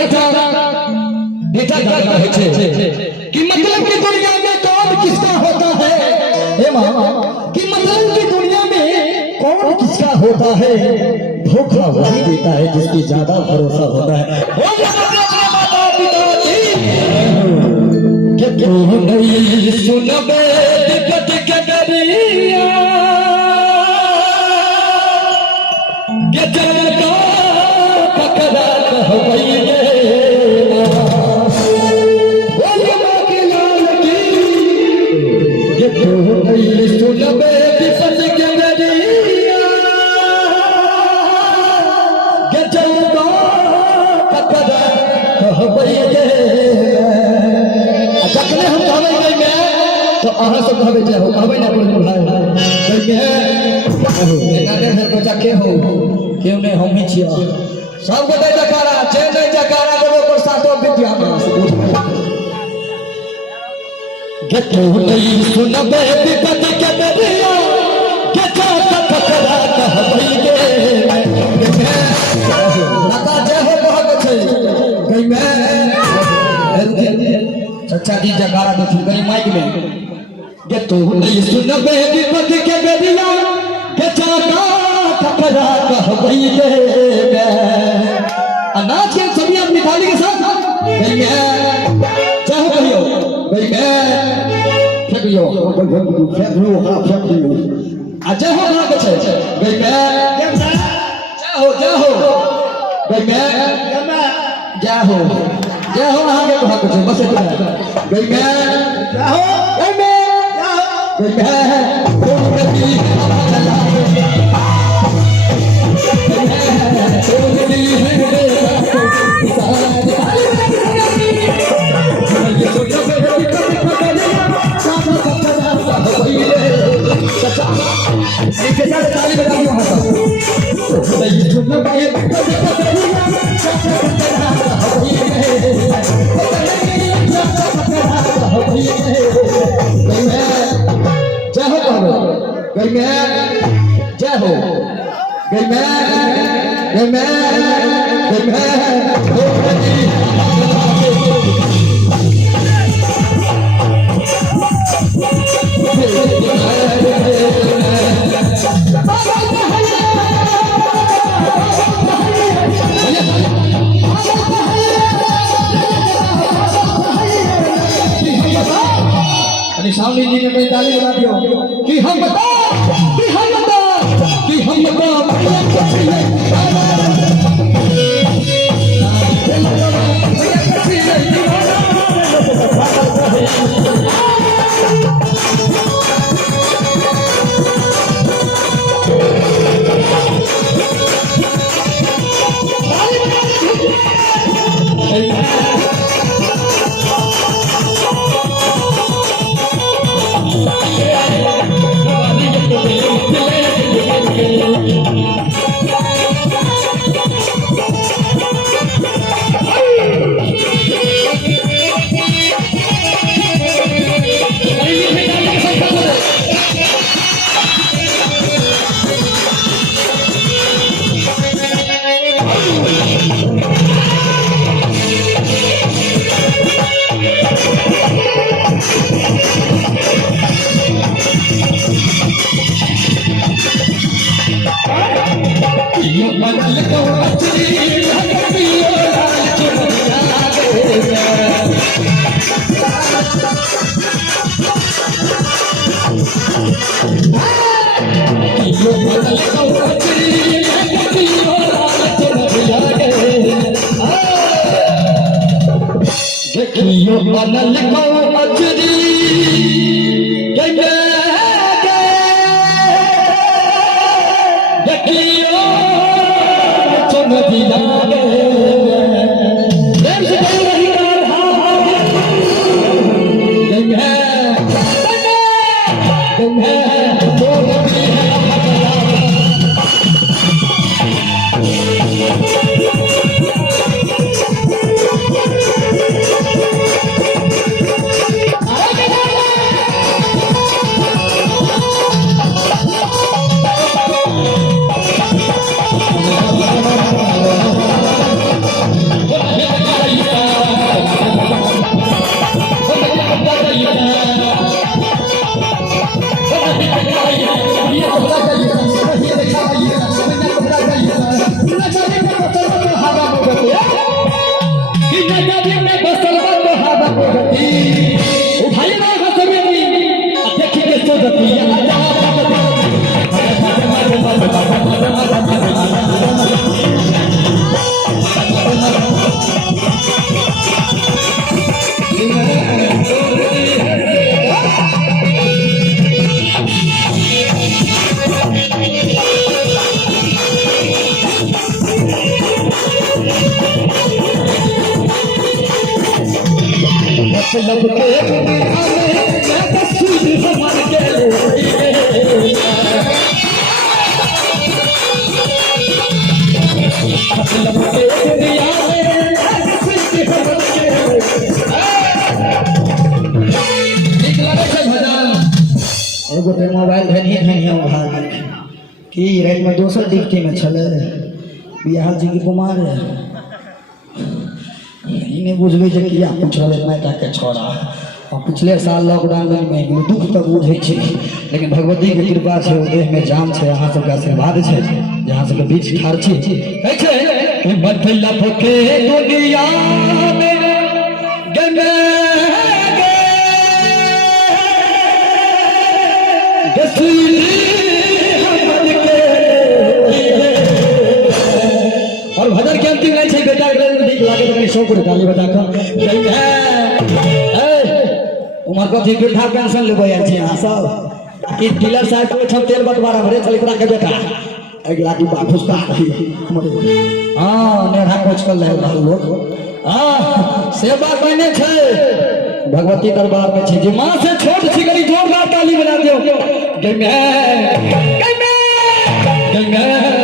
बेटा क्या कहे कि मतलब की दुनिया में कौन किसका होता है, हे माँ कि मतलब की दुनिया में कौन किसका होता है, धोखा वही देता है जिसकी ज्यादा भरोसा होता है। क्यों नहीं सुनबे दिक्कत के दरिया के चलता पकड़ा कहबई तो अहाँ सब कहबे जे हो कहबे ना कोनो भाई बच्चा के हो केओ नहीं हम ही छिया सब गोटे जकारा जे नहीं जकारा देबो पर सातो विद्या के तो नहीं सुनबे विपत के दरिया के जात पकड़ा कहबई गे लगा जे हो कहब छै गई मैं चाचा जी जकारा दो गई माइक में के तो नहीं सुनबे विपत के दरिया के जाता पकड़ा कहबई गे अनाज के सभी अपनी थाली के साथ गई मैं चाहो कहियो गई मैं फेंकियो फेंकियो हां फेंकियो अजय हो ना के छै गई मैं चाहो चाहो गई मैं जाहो जाहो वहां के कहा कुछ बस इतना गई मैं जाहो गई मैं गई मैं खून गई चला खून गई ताली बजा जय हो गई मैं जय हो गई मैं सामने जी ने ताली बजा दियो कि हम बता देखियो बनल को अजरी देखियो चुन दिया मतलब के दुनिया में मैं तो सुध समझ के मतलब के दुनिया में मैं तो सुध समझ के ठीक लगे छै भजन एगो पे मोबाइल धनी धनिया भाग की रात में दोसर डिक्टी में छले बिहार जी की कुमार इन्हें बुझबे जे किया पूछल मायका के छोड़ा और पिछले साल लॉकडाउन में दुख तक बुझे छी लेकिन भगवती के कृपा से देह में जान है अहाँ सबके आशीर्वाद है जहाँ सबके बीच ठार छी कहै छै मतलब के दुनिया में गंगा और भजन के अंतिम लाइन छै बेटा ठीक लागे तो शो को डाली बता कर उमर कथी वृद्धा पेंशन लेबै आयल छी अहाँ सब कि डीलर साहब के छम तेल बटवारा भरे चल एकरा के बेटा अगला की बात उसका हां नेहा कोच कर ले लोग हां से बात बने छै भगवती दरबार में छै जे मां से छोट छी करी जोरदार ताली बजा दियो गंगा गंगा गंगा